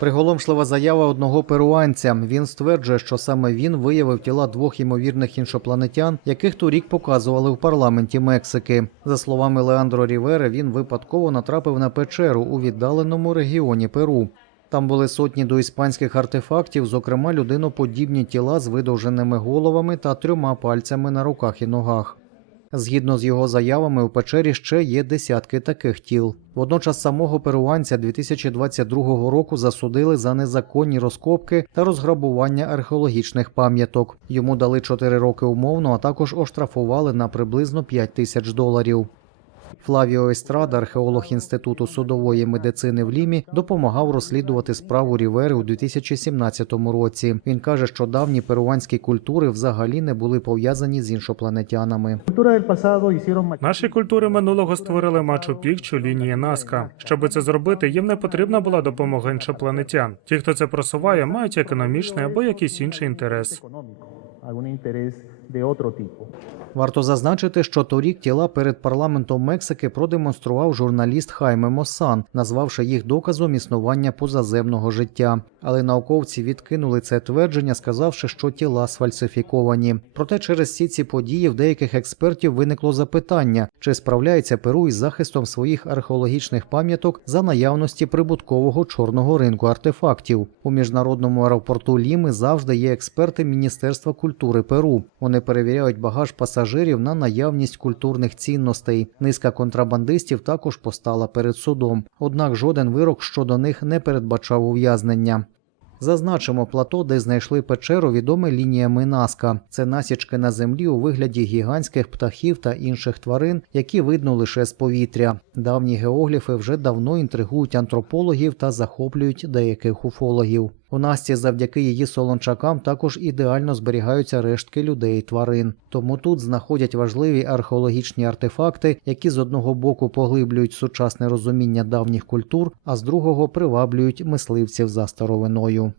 Приголомшлива заява одного перуанця. Він стверджує, що саме він виявив тіла двох ймовірних іншопланетян, яких торік показували в парламенті Мексики. За словами Леандро Рівери, він випадково натрапив на печеру у віддаленому регіоні Перу. Там були сотні доіспанських артефактів, зокрема людиноподібні тіла з видовженими головами та трьома пальцями на руках і ногах. Згідно з його заявами, у печері ще є десятки таких тіл. Водночас самого перуанця 2022 року засудили за незаконні розкопки та розграбування археологічних пам'яток. Йому дали 4 роки умовно, а також оштрафували на приблизно 5 тисяч доларів. Флавіо Естрада, археолог Інституту судової медицини в Лімі, допомагав розслідувати справу Рівери у 2017 році. Він каже, що давні перуанські культури взагалі не були пов'язані з іншопланетянами. Наші культури минулого створили Мачу Пікчу лінії Наска. Щоби це зробити, їм не потрібна була допомога іншопланетян. Ті, хто це просуває, мають економічний або якийсь інший інтерес. Algún interés de otro tipo. Варто зазначити, що торік тіла перед парламентом Мексики продемонстрував журналіст Хайме Мосан, назвавши їх доказом існування позаземного життя. Але науковці відкинули це твердження, сказавши, що тіла сфальсифіковані. Проте через всі ці події в деяких експертів виникло запитання, чи справляється Перу із захистом своїх археологічних пам'яток за наявності прибуткового чорного ринку артефактів. У міжнародному аеропорту Ліми завжди є експерти Міністерства культури Перу. Вони перевіряють багаж пасажирів на наявність культурних цінностей. Низка контрабандистів також постала перед судом. Однак жоден вирок щодо них не передбачав ув'язнення. Зазначимо плато, де знайшли печеру, відоме лініями Наска. Це насічки на землі у вигляді гігантських птахів та інших тварин, які видно лише з повітря. Давні геогліфи вже давно інтригують антропологів та захоплюють деяких уфологів. У Насті завдяки її солончакам також ідеально зберігаються рештки людей і тварин. Тому тут знаходять важливі археологічні артефакти, які з одного боку поглиблюють сучасне розуміння давніх культур, а з другого приваблюють мисливців за старовиною.